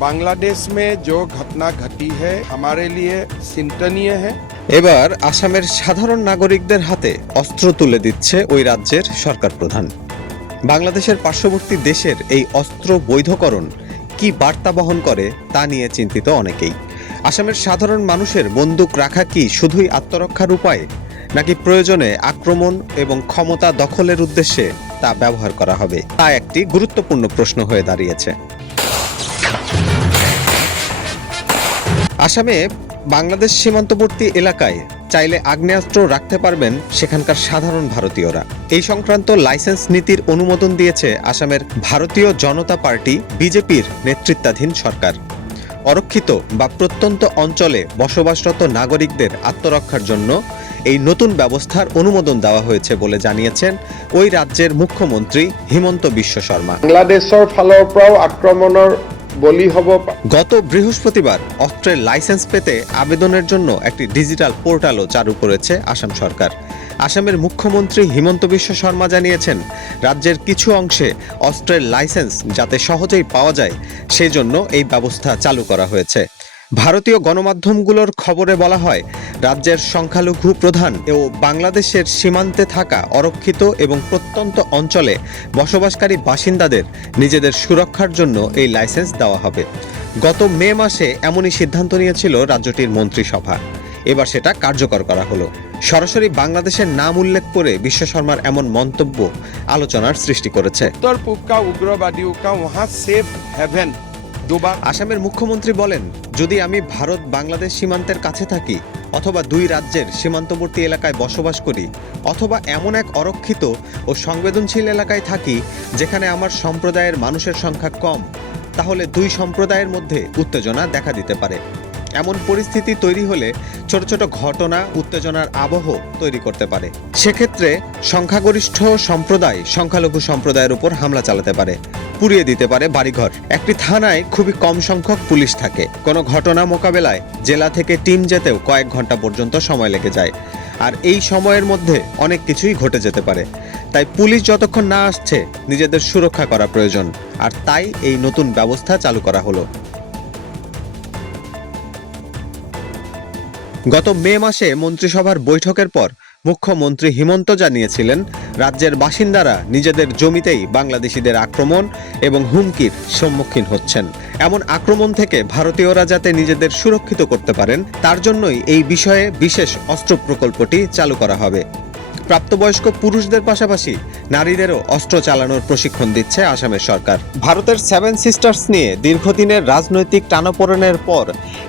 बांग्लादेश में जो घटना घटी है हमारे लिए चिंतनीय है। এবার আসামের সাধারণ নাগরিকদের হাতে অস্ত্র তুলে দিচ্ছে ওই রাজ্যের সরকার প্রধান। বাংলাদেশের পার্শ্ববর্তী দেশের এই অস্ত্র বৈধকরণ কি বার্তা বহন করে তা নিয়ে চিন্তিত অনেকেই। আসামের সাধারণ মানুষের বন্দুক রাখা কি শুধুই আত্মরক্ষার উপায়, নাকি প্রয়োজনে আক্রমণ এবং ক্ষমতা দখলের উদ্দেশ্যে তা ব্যবহার করা হবে, তা একটি গুরুত্বপূর্ণ প্রশ্ন হয়ে দাঁড়িয়েছে। আসামে বাংলাদেশ সীমান্তবর্তী এলাকায় চাইলে আগ্নেয়াস্ত্র রাখতে পারবেন সেখানকার সাধারণ ভারতীয়রা। এই সংক্রান্ত লাইসেন্স নীতির অনুমোদন দিয়েছে আসামের ভারতীয় জনতা পার্টি বিজেপির নেতৃত্বাধীন সরকার। অরক্ষিত বা প্রত্যন্ত অঞ্চলে বসবাসরত নাগরিকদের আত্মরক্ষাৰ জন্য এই নতুন ব্যবস্থার অনুমোদন দেওয়া হয়েছে বলে জানিয়েছেন ওই রাজ্যের মুখ্যমন্ত্রী হিমন্ত বিশ্ব শর্মা। বাংলাদেশের ফালৰ পৰাও আক্রমণের বলি হব। গত বৃহস্পতিবার অস্ত্রের লাইসেন্স পেতে আবেদনের জন্য একটি ডিজিটাল পোর্টালও চালু করেছে আসাম সরকার। আসামের মুখ্যমন্ত্রী হিমন্ত বিশ্ব শর্মা জানিয়েছেন, রাজ্যের কিছু অংশে অস্ত্রের লাইসেন্স যাতে সহজেই পাওয়া যায় সেজন্য এই ব্যবস্থা চালু করা হয়েছে। ভারতীয় গণমাধ্যমগুলোর খবরে বলা হয়, রাজ্যের সংখ্যালঘু প্রধান ও বাংলাদেশের সীমান্তে থাকা অরক্ষিত এবং প্রত্যন্ত অঞ্চলে বসবাসকারী বাসিন্দাদের নিজেদের সুরক্ষার জন্য এই লাইসেন্স দেওয়া হবে। গত মে মাসে এমনই সিদ্ধান্ত নিয়েছিল রাজ্যটির মন্ত্রিসভা। এবার সেটা কার্যকর করা হলো। সরাসরি বাংলাদেশের নাম উল্লেখ করে বিশ্ব শর্মার এমন মন্তব্য আলোচনার সৃষ্টি করেছে। उत्तर पूर्व का उग्रवादियों का वहाँ सेफ हेवन। আসামের মুখ্যমন্ত্রী বলেন, যদি আমি ভারত বাংলাদেশ সীমান্তের কাছে থাকি অথবা দুই রাজ্যের সীমান্তবর্তী এলাকায় বসবাস করি অথবা এমন এক অরক্ষিত ও সংবেদনশীল এলাকায় থাকি যেখানে আমার সম্প্রদায়ের মানুষের সংখ্যা কম, তাহলে দুই সম্প্রদায়ের মধ্যে উত্তেজনা দেখা দিতে পারে। এমন পরিস্থিতি তৈরি হলে ছোট ছোট ঘটনা উত্তেজনার আবহ তৈরি করতে পারে। সেক্ষেত্রে সংখ্যাগরিষ্ঠ সম্প্রদায় সংখ্যালঘু সম্প্রদায়ের উপর হামলা চালাতে পারে, পুড়িয়ে দিতে পারে বাড়িঘর। একটি থানায় খুবই কম সংখ্যক পুলিশ থাকে। কোনো ঘটনা মোকাবেলায় জেলা থেকে টিম যেতেও কয়েক ঘন্টা পর্যন্ত সময় লেগে যায়, আর এই সময়ের মধ্যে অনেক কিছুই ঘটে যেতে পারে। তাই পুলিশ যতক্ষণ না আসছে নিজেদের সুরক্ষা করা প্রয়োজন, আর তাই এই নতুন ব্যবস্থা চালু করা হলো। গত মে মাসে মন্ত্রিসভার বৈঠকের পর মুখ্যমন্ত্রী হিমন্ত জানিয়েছিলেন, রাজ্যের বাসিন্দারা নিজেদের জমিতেই বাংলাদেশিদের আক্রমণ এবং হুমকির সম্মুখীন হচ্ছেন। এমন আক্রমণ থেকে ভারতীয়রা যাতে নিজেদের সুরক্ষিত করতে পারেন তার জন্যই এই বিষয়ে বিশেষ অস্ত্র প্রকল্পটি চালু করা হবে। প্রাপ্তবয়স্ক পুরুষদের পাশাপাশি নারীদেরও অস্ত্র চালানোর প্রশিক্ষণ দিচ্ছে আসামের সরকার। ভারতের 7 সিস্টার্স নিয়ে দীর্ঘদিনের রাজনৈতিক টানাপোড়েনের পর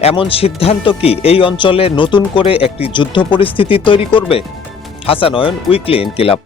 এমন সিদ্ধান্ত কি এই অঞ্চলে নতুন করে একটি যুদ্ধ পরিস্থিতি তৈরি করবে? হাসান অয়ন, উইকলি ইনকিলাব।